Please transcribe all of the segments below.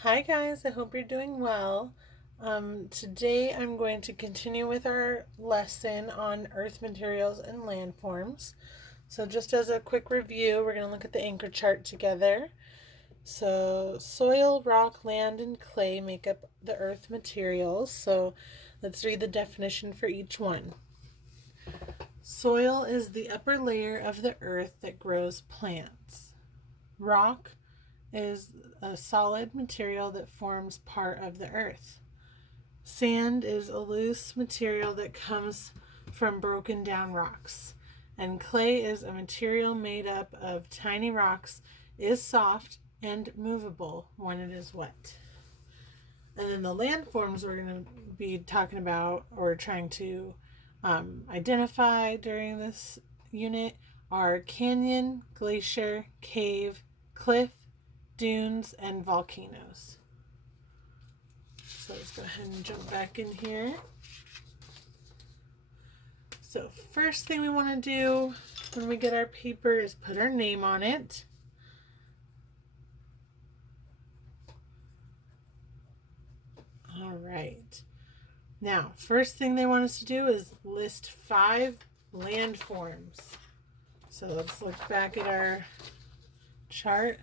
Hi guys, I hope you're doing well. Today I'm going to continue with our lesson on earth materials and landforms. So just as a quick review, we're going to look at the anchor chart together. So soil, rock, land, and clay make up the earth materials. So let's read the definition for each one. Soil is the upper layer of the earth that grows plants. Rock is a solid material that forms part of the earth. Sand is a loose material that comes from broken down rocks. And clay is a material made up of tiny rocks, is soft and movable when it is wet. And then the landforms we're going to be talking about or trying to identify during this unit are canyon, glacier, cave, cliff, dunes, and volcanoes. So let's go ahead and jump back in here. So first thing we want to do when we get our paper is put our name on it. All right. Now, first thing they want us to do is list 5 landforms. So let's look back at our chart.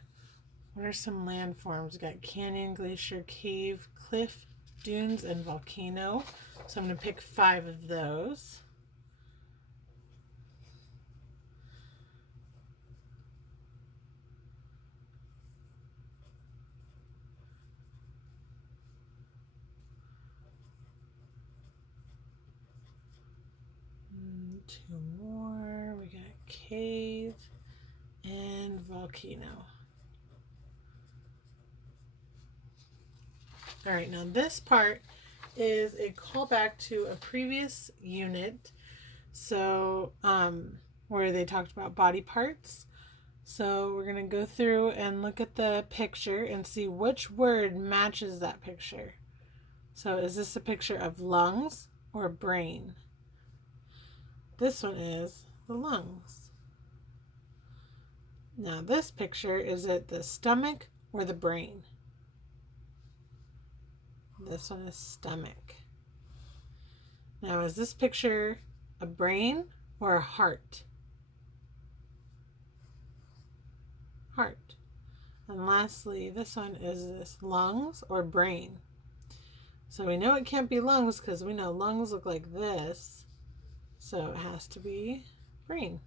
What are some landforms? We got canyon, glacier, cave, cliff, dunes, and volcano. So I'm going to pick 5 of those. Two more. We got cave and volcano. All right, now this part is a callback to a previous unit. So, where they talked about body parts. So we're going to go through and look at the picture and see which word matches that picture. So is this a picture of lungs or brain? This one is the lungs. Now this picture, is it the stomach or the brain? This one is stomach. Now is this picture a brain or a heart? Heart. And lastly, this one, is this lungs or brain? So we know it can't be lungs because we know lungs look like this. So it has to be brain.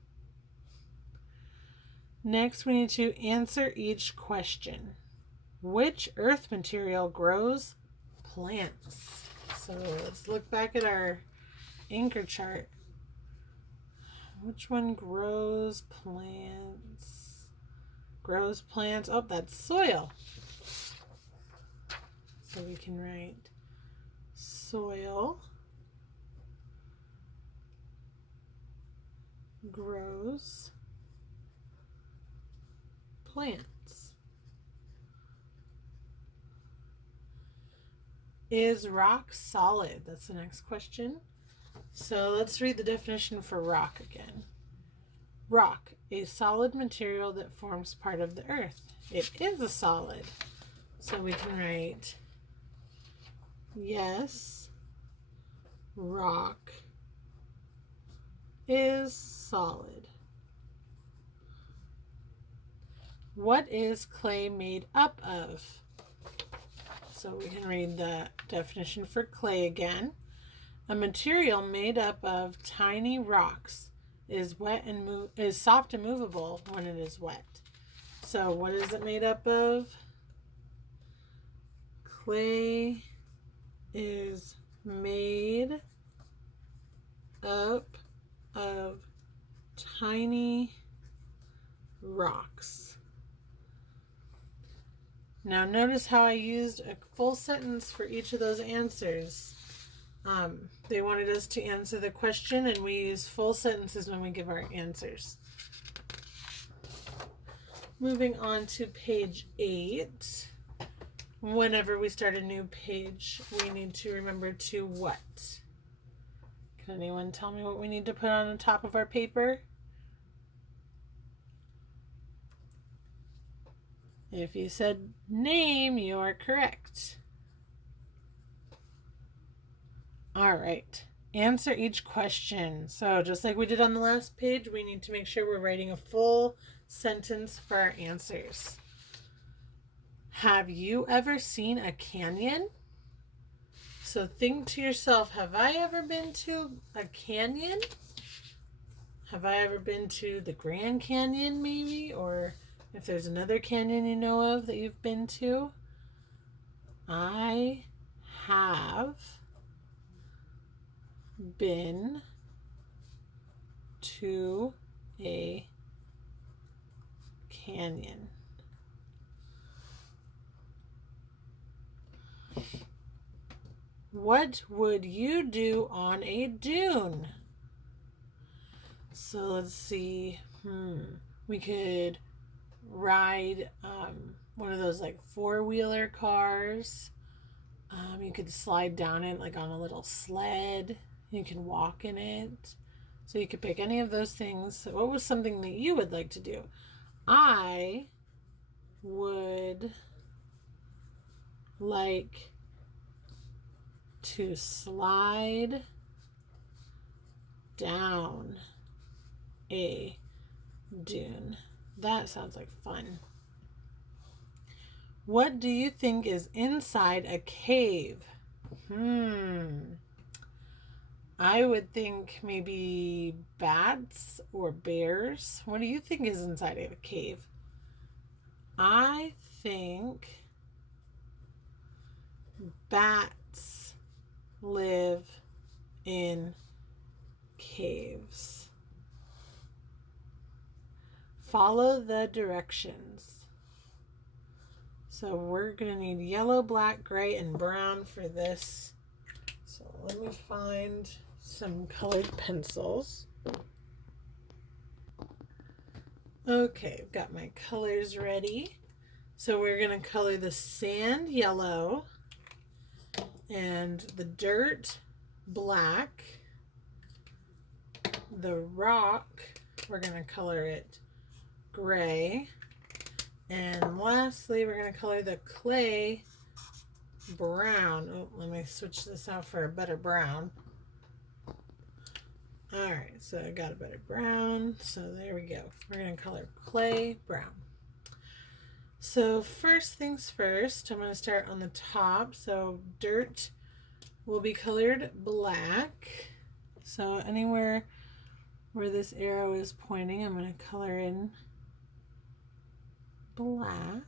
Next, we need to answer each question. Which earth material grows plants? So let's look back at our anchor chart. Which one grows plants? Grows plants. Oh, that's soil. So we can write soil grows plants. Is rock solid? That's the next question. So let's read the definition for rock again. Rock, a solid material that forms part of the earth. It is a solid. So we can write, yes, rock is solid. What is clay made up of? So we can read the definition for clay again. A material made up of tiny rocks is soft and movable when it is wet. So what is it made up of? Clay is made up of tiny rocks. Now notice how I used a full sentence for each of those answers. They wanted us to answer the question, and we use full sentences when we give our answers. Moving on to page 8. Whenever we start a new page, we need to remember to what? Can anyone tell me what we need to put on the top of our paper? If you said name, you are correct. All right. Answer each question. So just like we did on the last page, we need to make sure we're writing a full sentence for our answers. Have you ever seen a canyon? So think to yourself, have I ever been to a canyon? Have I ever been to the Grand Canyon maybe? Or if there's another canyon you know of that you've been to? I have been to a canyon. What would you do on a dune? So let's see. We could ride one of those like four-wheeler cars. You could slide down it like on a little sled. You can walk in it. So you could pick any of those things. So what was something that you would like to do? I would like to slide down a dune. That sounds like fun. What do you think is inside a cave? I would think maybe bats or bears. What do you think is inside of a cave? I think bats live in caves. Follow the directions. So we're going to need yellow, black, gray, and brown for this. So let me find some colored pencils. Okay, I've got my colors ready. So we're going to color the sand yellow and the dirt black. The rock, we're going to color it gray. And lastly, we're going to color the clay brown. Oh, let me switch this out for a better brown. All right, so I got a better brown. So there we go. We're going to color clay brown. So first things first, I'm going to start on the top. So dirt will be colored black. So anywhere where this arrow is pointing, I'm going to color in black.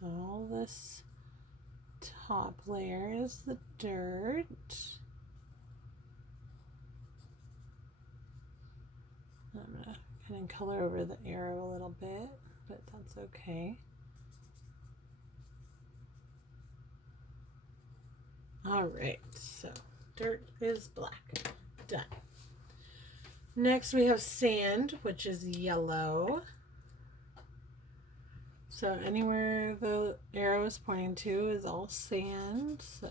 So all this top layer is the dirt. I'm going to kind of color over the arrow a little bit, but that's okay. All right, so dirt is black. Done. Next we have sand, which is yellow. So anywhere the arrow is pointing to is all sand. So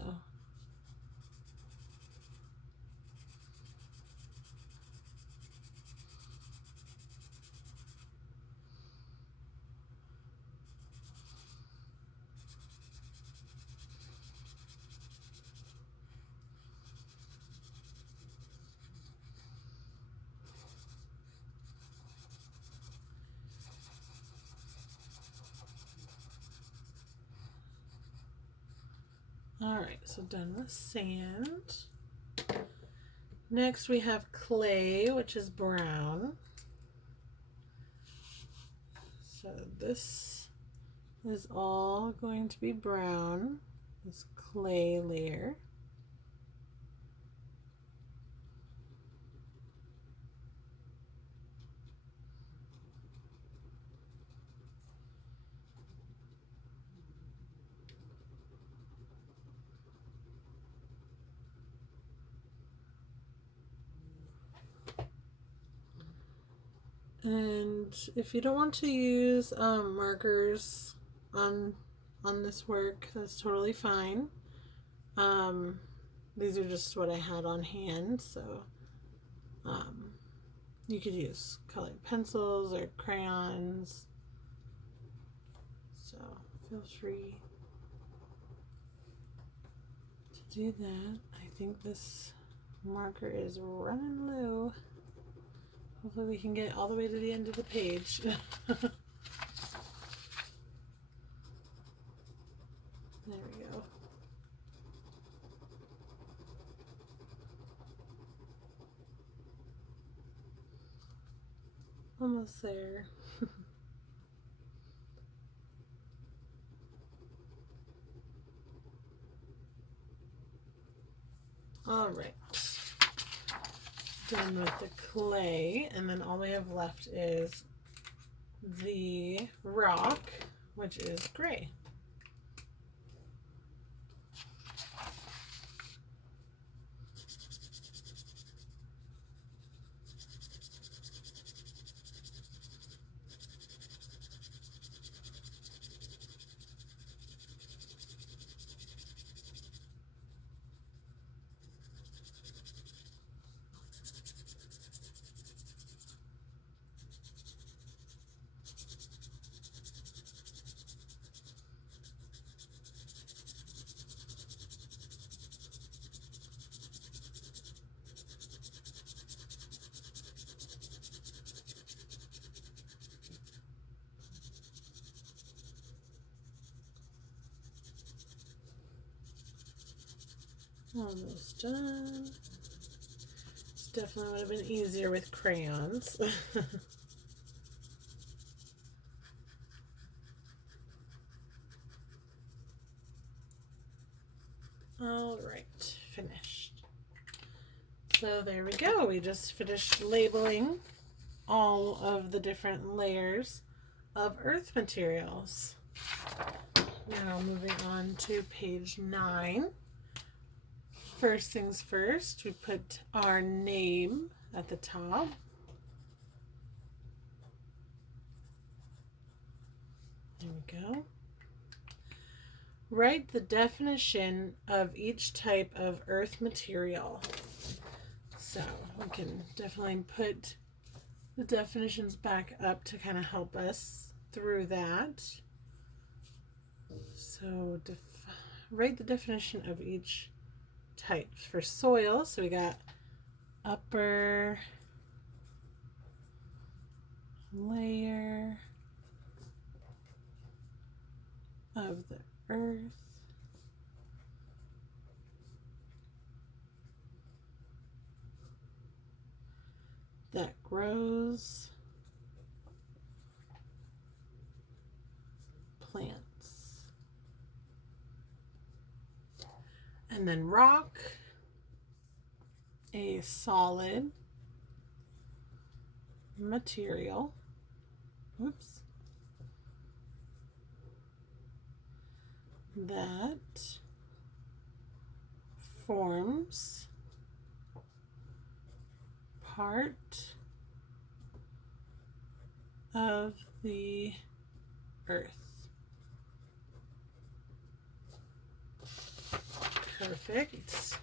all right, so done with sand. Next we have clay, which is brown. So this is all going to be brown, this clay layer. And if you don't want to use markers on this work, that's totally fine. These are just what I had on hand, so you could use colored pencils or crayons. So feel free to do that. I think this marker is running low. Hopefully we can get all the way to the end of the page. There we go. Almost there. All right. Done with the clay, and then all we have left is the rock, which is gray. Almost done. This definitely would have been easier with crayons. All right, finished. So there we go. We just finished labeling all of the different layers of earth materials. Now moving on to page 9. First things first, we put our name at the top. There we go. Write the definition of each type of earth material. So we can definitely put the definitions back up to kind of help us through that. So write the definition of each type. For soil, so we got upper layer of the earth, that grows plants. And then rock, a solid material. Oops. That forms part of the earth. Perfect.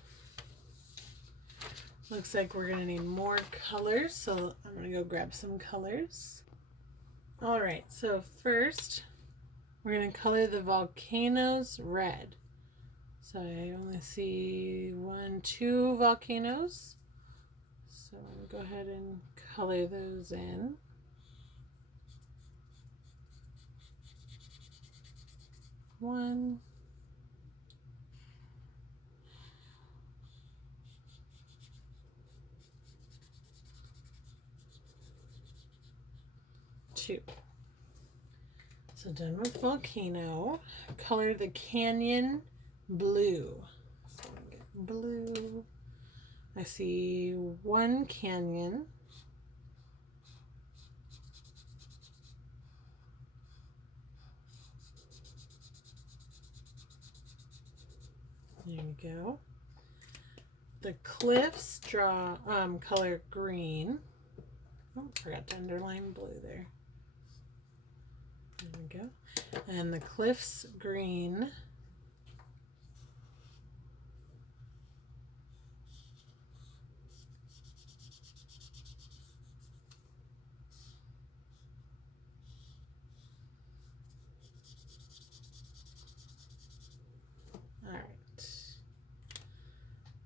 Looks like we're going to need more colors, so I'm going to go grab some colors. All right, so first we're going to color the volcanoes red. So I only see 2 volcanoes. So I'm going to go ahead and color those in. One. 2. So done with volcano. Color the canyon blue. So I get blue. I see 1 canyon. There we go. The cliffs color green. Oh, forgot to underline blue there. There we go. And the cliff's green. All right.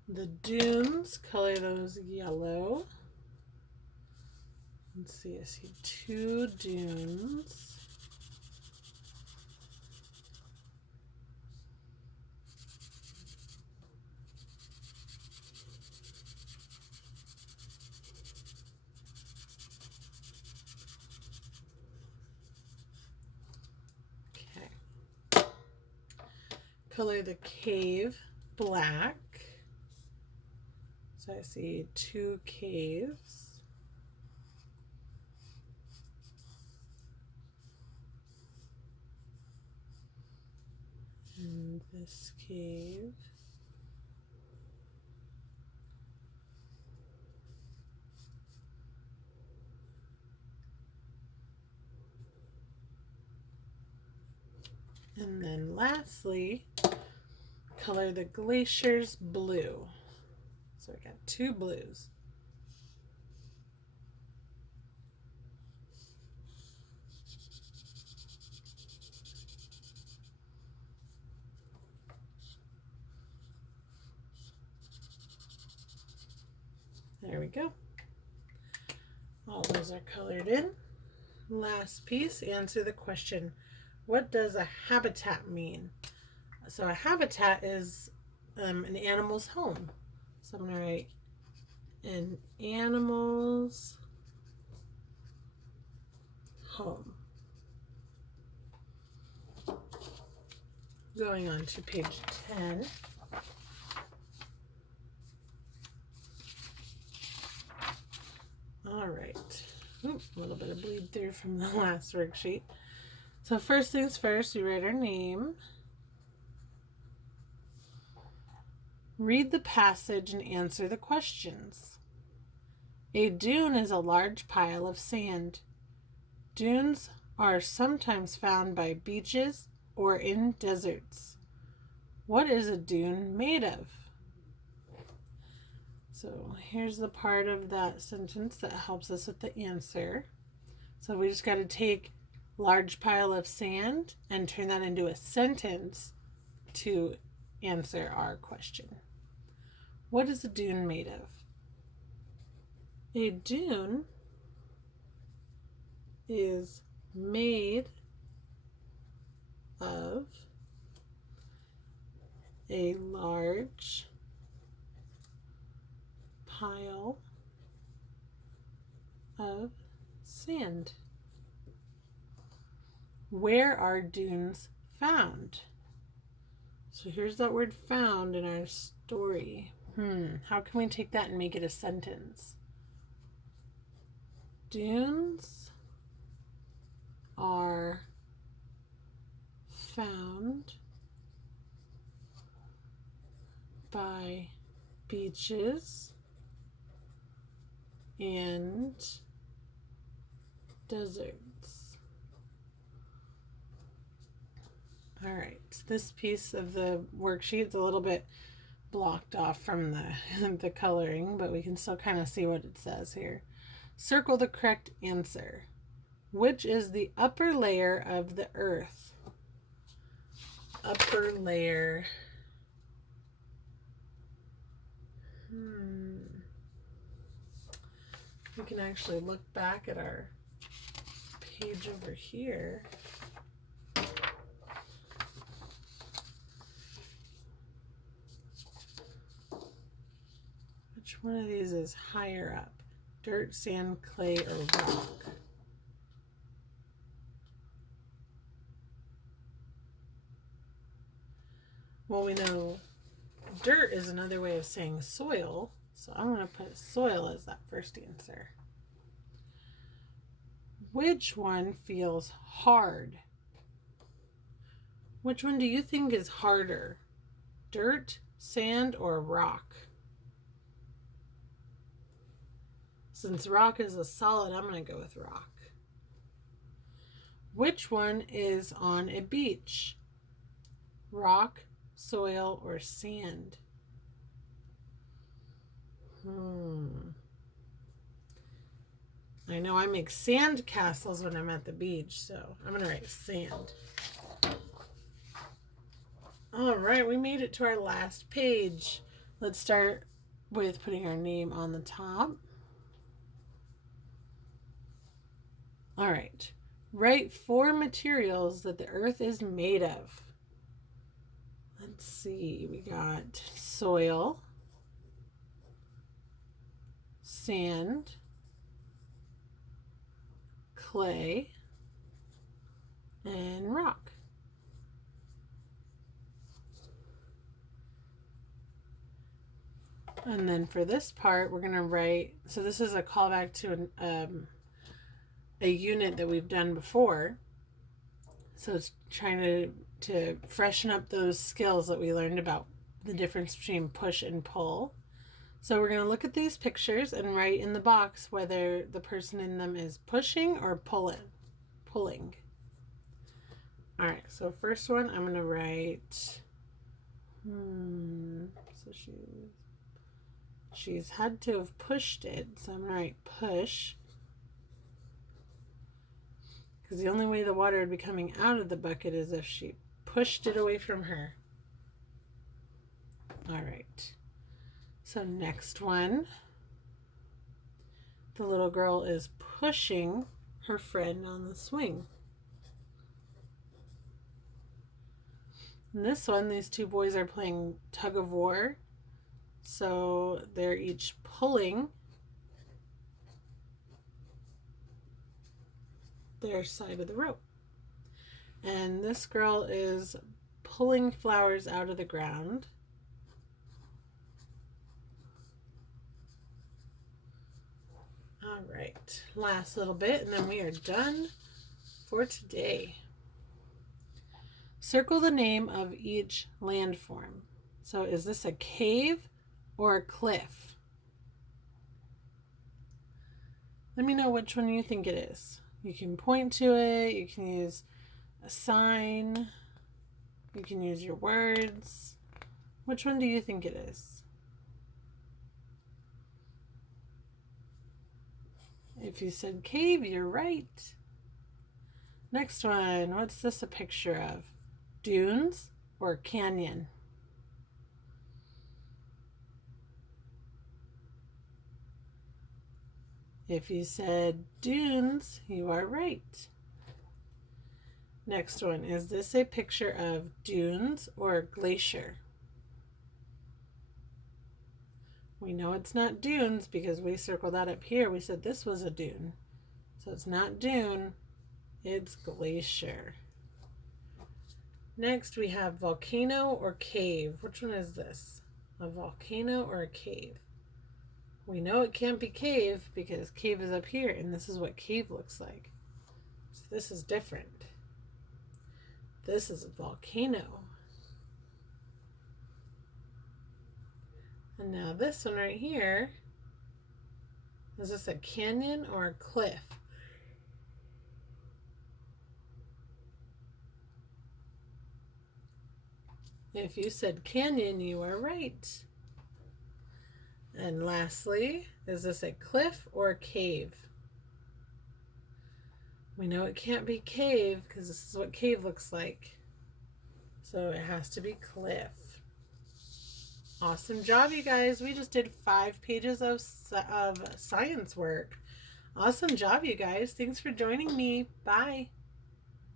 The dunes, color those yellow. Let's see, I see 2 dunes. Okay. Color the cave black. So I see 2 caves. And this cave. And then lastly, color the glaciers blue. So I got 2 blues. There we go. All those are colored in. Last piece, answer the question. What does a habitat mean? So a habitat is an animal's home. So I'm going to write an animal's home. Going on to page 10. All right. Ooh, a little bit of bleed through from the last worksheet. So first things first, we write our name. Read the passage and answer the questions. A dune is a large pile of sand. Dunes are sometimes found by beaches or in deserts. What is a dune made of? So here's the part of that sentence that helps us with the answer. So we just got to take large pile of sand and turn that into a sentence to answer our question. What is a dune made of? A dune is made of a large pile of sand. Where are dunes found? So here's that word found in our story. How can we take that and make it a sentence? Dunes are found by beaches and deserts. All right, this piece of the worksheet is a little bit blocked off from the coloring, but we can still kind of see what it says here. Circle the correct answer. Which is the upper layer of the earth? Upper layer. We can actually look back at our page over here. Which one of these is higher up? Dirt, sand, clay, or rock? Well, we know dirt is another way of saying soil, so I'm going to put soil as that first answer. Which one feels hard? Which one do you think is harder? Dirt, sand, or rock? Since rock is a solid, I'm going to go with rock. Which one is on a beach? Rock, soil, or sand? I know I make sand castles when I'm at the beach, so I'm going to write sand. All right, we made it to our last page. Let's start with putting our name on the top. All right. Write 4 materials that the earth is made of. Let's see. We got soil, sand, clay, and rock. And then for this part, we're going to write, so this is a callback to a unit that we've done before. So it's trying to freshen up those skills that we learned about the difference between push and pull. So we're going to look at these pictures and write in the box whether the person in them is pushing or pulling. All right, so first one I'm going to write, so she's had to have pushed it, so I'm going to write push. Because the only way the water would be coming out of the bucket is if she pushed it away from her. All right. So next one. The little girl is pushing her friend on the swing. In this one, these 2 boys are playing tug of war. So they're each pulling their side of the rope. And this girl is pulling flowers out of the ground. All right, last little bit and then we are done for today. Circle the name of each landform. So is this a cave or a cliff? Let me know which one you think it is. You can point to it, you can use a sign, you can use your words. Which one do you think it is? If you said cave, you're right. Next one, what's this a picture of? Dunes or canyon? If you said dunes, you are right. Next one, is this a picture of dunes or a glacier? We know it's not dunes because we circled that up here. We said this was a dune. So it's not dune, it's glacier. Next we have volcano or cave. Which one is this? A volcano or a cave? We know it can't be cave because cave is up here and this is what cave looks like. So this is different. This is a volcano. And now this one right here, is this a canyon or a cliff? If you said canyon, you are right. And lastly, is this a cliff or a cave? We know it can't be cave because this is what cave looks like. So it has to be cliff. Awesome job, you guys. We just did 5 pages of science work. Awesome job, you guys. Thanks for joining me. Bye.